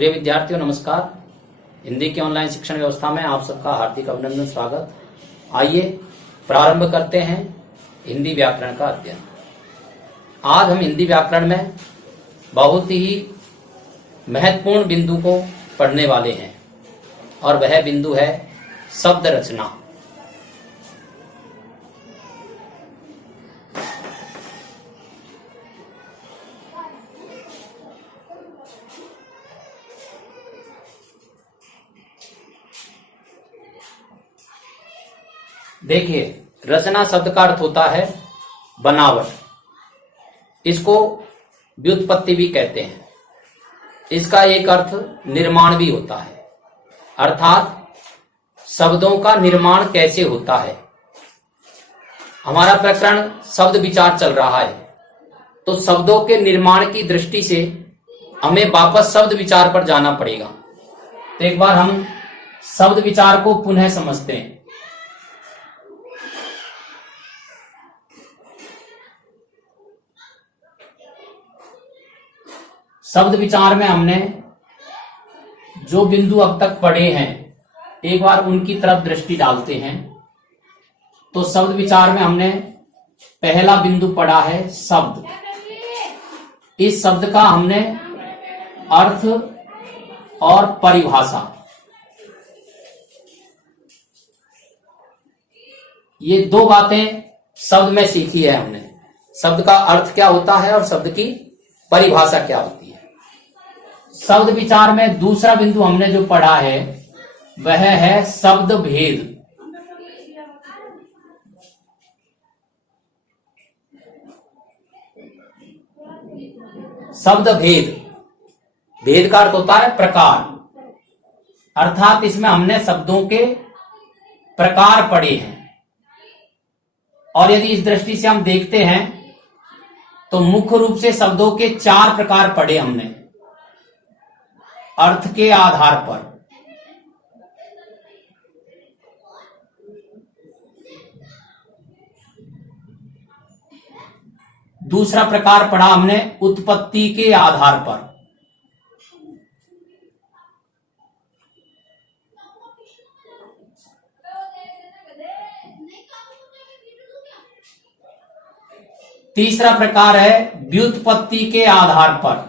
प्रिय विद्यार्थियों नमस्कार। हिंदी की ऑनलाइन शिक्षण व्यवस्था में आप सबका हार्दिक अभिनंदन स्वागत। आइए प्रारंभ करते हैं हिंदी व्याकरण का अध्ययन। आज हम हिंदी व्याकरण में बहुत ही महत्वपूर्ण बिंदु को पढ़ने वाले हैं और वह बिंदु है शब्द रचना। देखिए, रचना शब्द का अर्थ होता है बनावट। इसको व्युत्पत्ति भी कहते हैं। इसका एक अर्थ निर्माण भी होता है, अर्थात शब्दों का निर्माण कैसे होता है। हमारा प्रकरण शब्द विचार चल रहा है, तो शब्दों के निर्माण की दृष्टि से हमें वापस शब्द विचार पर जाना पड़ेगा। तो एक बार हम शब्द विचार को पुनः समझते हैं। शब्द विचार में हमने जो बिंदु अब तक पढ़े हैं, एक बार उनकी तरफ दृष्टि डालते हैं। तो शब्द विचार में हमने पहला बिंदु पढ़ा है शब्द। इस शब्द का हमने अर्थ और परिभाषा, ये दो बातें शब्द में सीखी है हमने। शब्द का अर्थ क्या होता है और शब्द की परिभाषा क्या होती है। शब्द विचार में दूसरा बिंदु हमने जो पढ़ा है वह है शब्द भेद। शब्द भेद, भेद का अर्थ होता है प्रकार, अर्थात इसमें हमने शब्दों के प्रकार पढ़े हैं। और यदि इस दृष्टि से हम देखते हैं तो मुख्य रूप से शब्दों के 4 प्रकार पढ़े हमने अर्थ के आधार पर। दूसरा प्रकार पढ़ा हमने उत्पत्ति के आधार पर। तीसरा प्रकार है व्युत्पत्ति के आधार पर।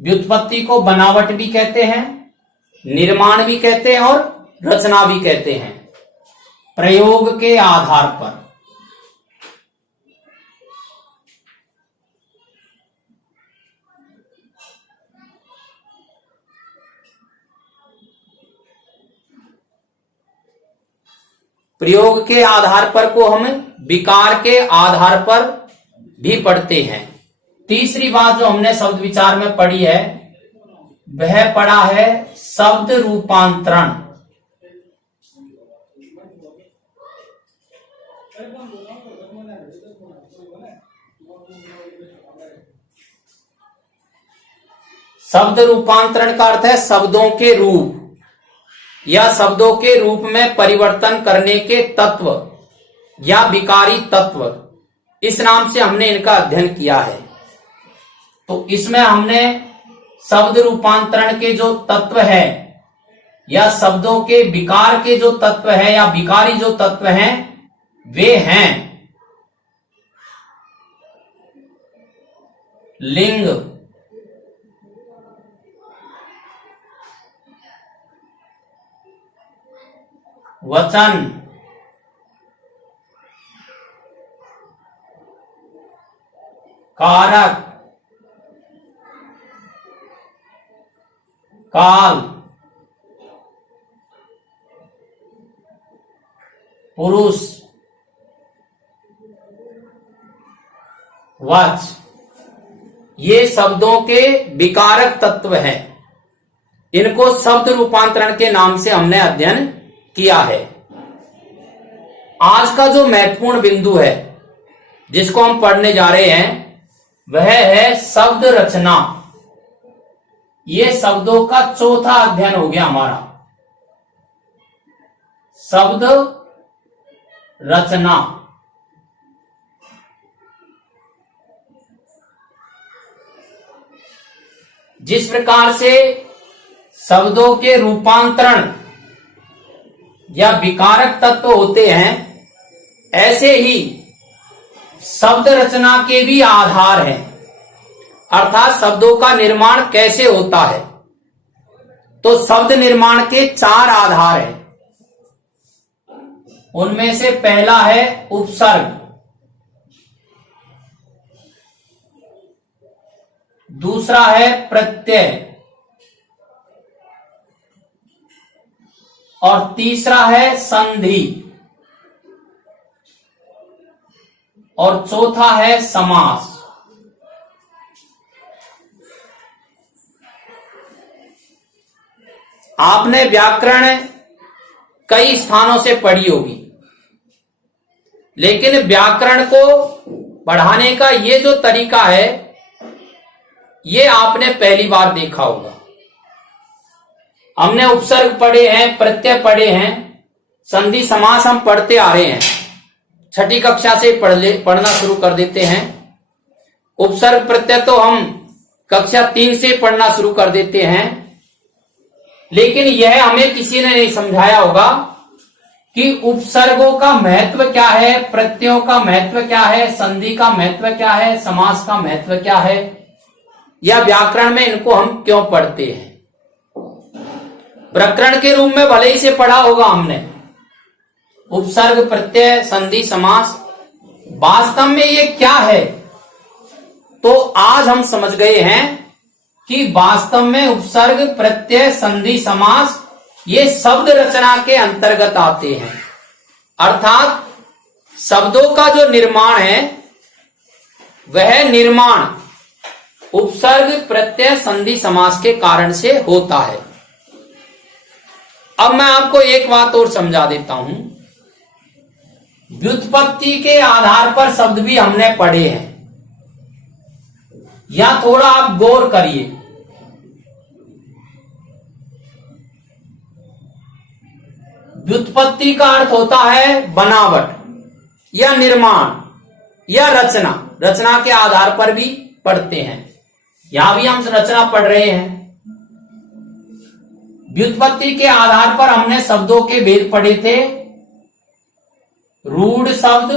व्युत्पत्ति को बनावट भी कहते हैं, निर्माण भी कहते हैं और रचना भी कहते हैं, प्रयोग के आधार पर। प्रयोग के आधार पर को हम विकार के आधार पर भी पढ़ते हैं। तीसरी बात जो हमने शब्द विचार में पढ़ी है वह पढ़ा है शब्द रूपांतरण। शब्द रूपांतरण का अर्थ है शब्दों के रूप या शब्दों के रूप में परिवर्तन करने के तत्व या विकारी तत्व, इस नाम से हमने इनका अध्ययन किया है। तो इसमें हमने शब्द रूपांतरण के जो तत्व है या शब्दों के विकार के जो तत्व है या विकारी जो तत्व हैं वे हैं लिंग, वचन, कारक, काल, पुरुष, वच, ये शब्दों के विकारक तत्व हैं। इनको शब्द रूपांतरण के नाम से हमने अध्ययन किया है। आज का जो महत्वपूर्ण बिंदु है जिसको हम पढ़ने जा रहे हैं वह है शब्द रचना। ये शब्दों का चौथा अध्ययन हो गया हमारा। शब्द रचना। जिस प्रकार से शब्दों के रूपांतरण या विकारक तत्व होते हैं, ऐसे ही शब्द रचना के भी आधार हैं। अर्थात शब्दों का निर्माण कैसे होता है, तो शब्द निर्माण के 4 आधार हैं। उनमें से पहला है उपसर्ग, दूसरा है प्रत्यय, और तीसरा है संधि, और चौथा है समास। आपने व्याकरण कई स्थानों से पढ़ी होगी, लेकिन व्याकरण को पढ़ाने का ये जो तरीका है, ये आपने पहली बार देखा होगा। हमने उपसर्ग पढ़े हैं, प्रत्यय पढ़े हैं, संधि समास हम पढ़ते आ रहे हैं। 6ठी कक्षा से पढ़ना शुरू कर देते हैं। उपसर्ग प्रत्यय तो हम कक्षा 3 से पढ़ना शुरू कर देते हैं, लेकिन यह हमें किसी ने नहीं समझाया होगा कि उपसर्गों का महत्व क्या है, प्रत्ययों का महत्व क्या है, संधि का महत्व क्या है, समास का महत्व क्या है, या व्याकरण में इनको हम क्यों पढ़ते हैं। प्रकरण के रूप में भले ही से पढ़ा होगा हमने उपसर्ग, प्रत्यय, संधि, समास, वास्तव में ये क्या है, तो आज हम समझ गए हैं कि वास्तव में उपसर्ग, प्रत्यय, संधि, समास ये शब्द रचना के अंतर्गत आते हैं। अर्थात शब्दों का जो निर्माण है, वह निर्माण उपसर्ग, प्रत्यय, संधि, समास के कारण से होता है। अब मैं आपको एक बात और समझा देता हूं। व्युत्पत्ति के आधार पर शब्द भी हमने पढ़े हैं, यहां थोड़ा आप गौर करिए। व्युत्पत्ति का अर्थ होता है बनावट या निर्माण या रचना। रचना के आधार पर भी पढ़ते हैं, यहां भी हम रचना पढ़ रहे हैं। व्युत्पत्ति के आधार पर हमने शब्दों के भेद पढ़े थे। रूढ़ शब्द,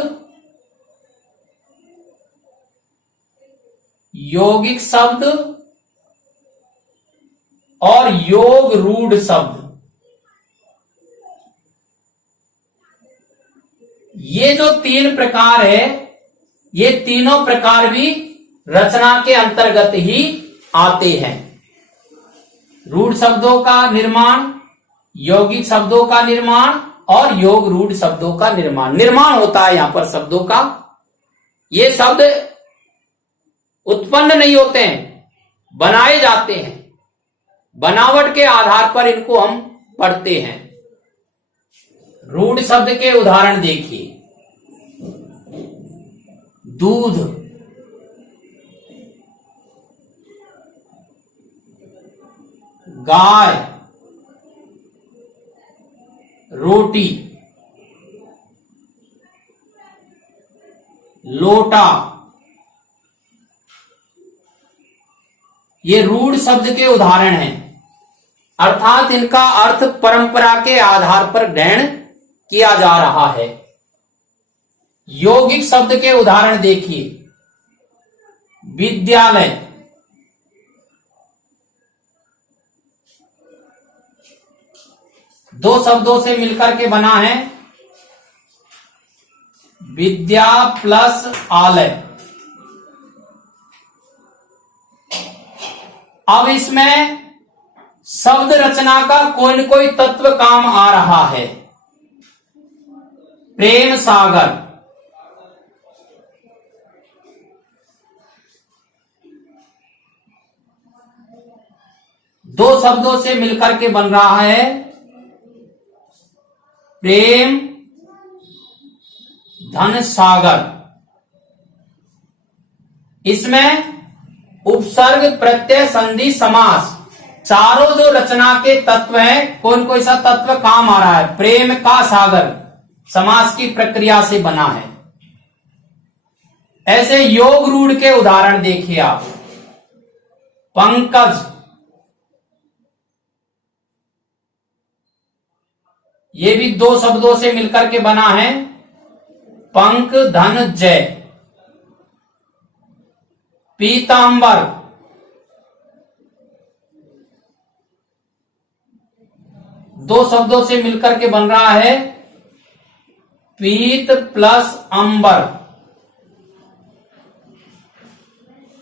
यौगिक शब्द और योग रूढ़ शब्द। ये जो 3 प्रकार है, ये तीनों प्रकार भी रचना के अंतर्गत ही आते हैं। रूढ़ शब्दों का निर्माण, यौगिक शब्दों का निर्माण और योग रूढ़ शब्दों का निर्माण। निर्माण होता है यहां पर शब्दों का। ये शब्द उत्पन्न नहीं होते हैं, बनाए जाते हैं। बनावट के आधार पर इनको हम पढ़ते हैं। रूढ़ शब्द के उदाहरण देखिए। दूध, गाय, रोटी, लोटा, ये रूढ़ शब्द के उदाहरण हैं। अर्थात इनका अर्थ परंपरा के आधार पर ग्रहण किया जा रहा है। यौगिक शब्द के उदाहरण देखिए। विद्यालय, दो शब्दों से मिलकर के बना है, विद्या प्लस आलय। अब इसमें शब्द रचना का कोई न कोई तत्व काम आ रहा है। प्रेम सागर, दो शब्दों से मिलकर के बन रहा है प्रेम धन सागर। इसमें उपसर्ग, प्रत्यय, संधि, समास चारों जो रचना के तत्व हैं, कौन कोई सा तत्व काम आ रहा है। प्रेम का सागर, समास की प्रक्रिया से बना है। ऐसे योग रूढ़ के उदाहरण देखिए आप। पंकज, ये भी दो शब्दों से मिलकर के बना है, पंक धन जय। पीतांबर, दो शब्दों से मिलकर के बन रहा है, पीत प्लस अंबर।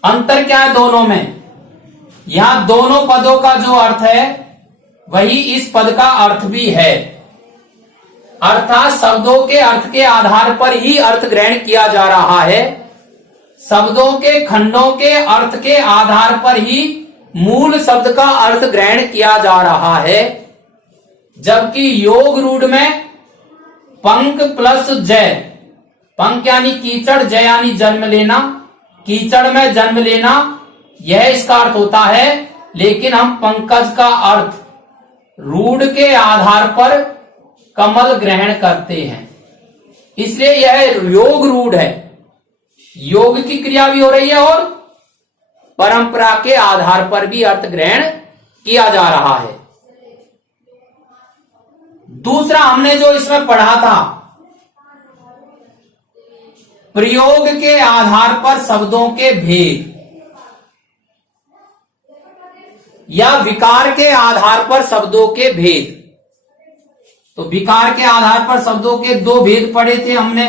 अंतर क्या है दोनों में? यहां दोनों पदों का जो अर्थ है वही इस पद का अर्थ भी है, अर्थात शब्दों के अर्थ के आधार पर ही अर्थ ग्रहण किया जा रहा है। शब्दों के खंडों के अर्थ के आधार पर ही मूल शब्द का अर्थ ग्रहण किया जा रहा है। जबकि योग रूढ़ में पंक प्लस जय, पंक यानी कीचड़, जय यानी जन्म लेना, कीचड़ में जन्म लेना, यह इसका अर्थ होता है। लेकिन हम पंकज का अर्थ रूढ़ के आधार पर कमल ग्रहण करते हैं, इसलिए यह योग रूढ़ है। योग की क्रिया भी हो रही है और परंपरा के आधार पर भी अर्थ ग्रहण किया जा रहा है। दूसरा हमने जो इसमें पढ़ा था, प्रयोग के आधार पर शब्दों के भेद या विकार के आधार पर शब्दों के भेद। तो विकार के आधार पर शब्दों के दो भेद पढ़े थे हमने,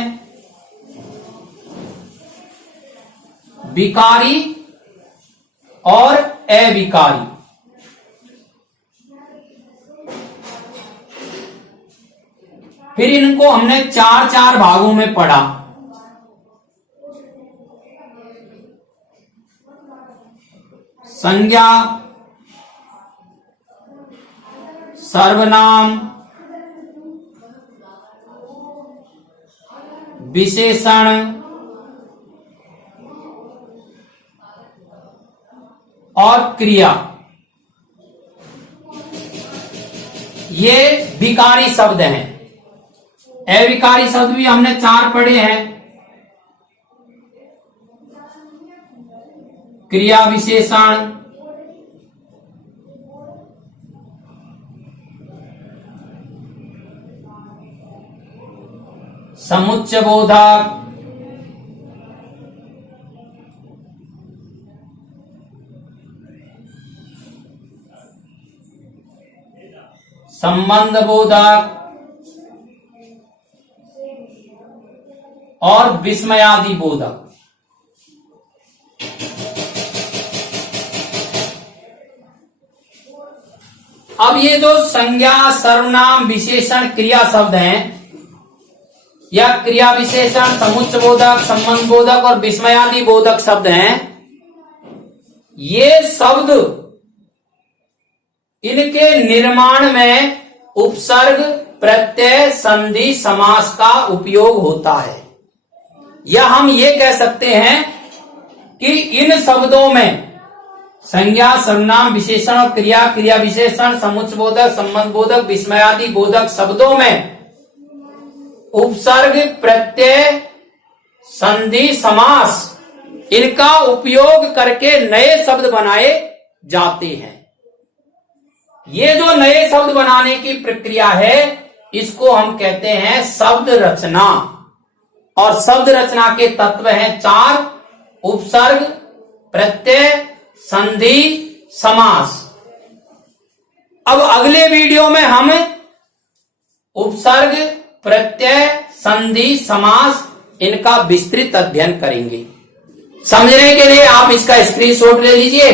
विकारी और अविकारी। फिर इनको हमने चार चार भागों में पढ़ा। संज्ञा, सर्वनाम, विशेषण और क्रिया, ये विकारी शब्द हैं। अविकारी शब्द भी हमने चार पढ़े हैं, क्रिया, विशेषण, समुच्चय बोधक, संबंध बोधक और विस्मयादि बोधक। अब ये जो संज्ञा, सर्वनाम, विशेषण, क्रिया शब्द हैं, या क्रिया विशेषण, समुच्चय बोधक, संबंध बोधक और विस्मयादि बोधक शब्द हैं, ये शब्द इनके निर्माण में उपसर्ग, प्रत्यय, संधि, समास का उपयोग होता है। या हम ये कह सकते हैं कि इन शब्दों में संज्ञा, सर्वनाम, विशेषण और क्रिया, क्रिया विशेषण, समुच्चय बोधक, संबंध बोधक, विस्मयादि बोधक शब्दों में उपसर्ग, प्रत्यय, संधि, समास, इनका उपयोग करके नए शब्द बनाए जाते हैं। ये जो नए शब्द बनाने की प्रक्रिया है, इसको हम कहते हैं शब्द रचना। और शब्द रचना के तत्व हैं चार: उपसर्ग, प्रत्यय, संधि, समास। अब अगले वीडियो में हम उपसर्ग, प्रत्यय, संधि, समास, इनका विस्तृत अध्ययन करेंगे। समझने के लिए आप इसका स्क्रीनशॉट ले लीजिए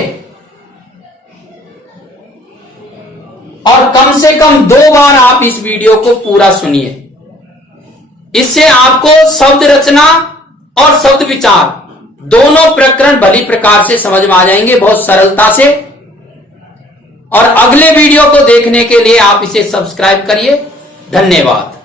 और कम से कम 2 बार आप इस वीडियो को पूरा सुनिए। इससे आपको शब्द रचना और शब्द विचार दोनों प्रकरण भली प्रकार से समझ में आ जाएंगे, बहुत सरलता से। और अगले वीडियो को देखने के लिए आप इसे सब्सक्राइब करिए। धन्यवाद।